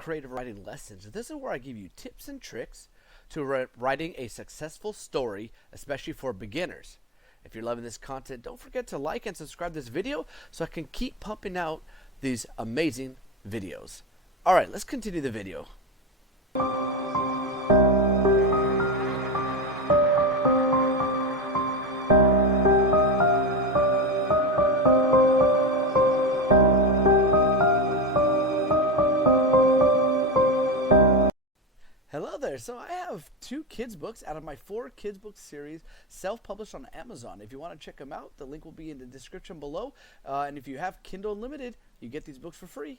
Creative Writing Lessons. This is where I give you tips and tricks to writing a successful story, especially for beginners. If you're loving this content, don't forget to like and subscribe this video so I can keep pumping out these amazing videos. All right, let's continue the video. Hello there. So I have 2 kids books out of my 4 kids book series, self-published on Amazon. If you want to check them out, the link will be in the description below. And if you have Kindle Unlimited, you get these books for free.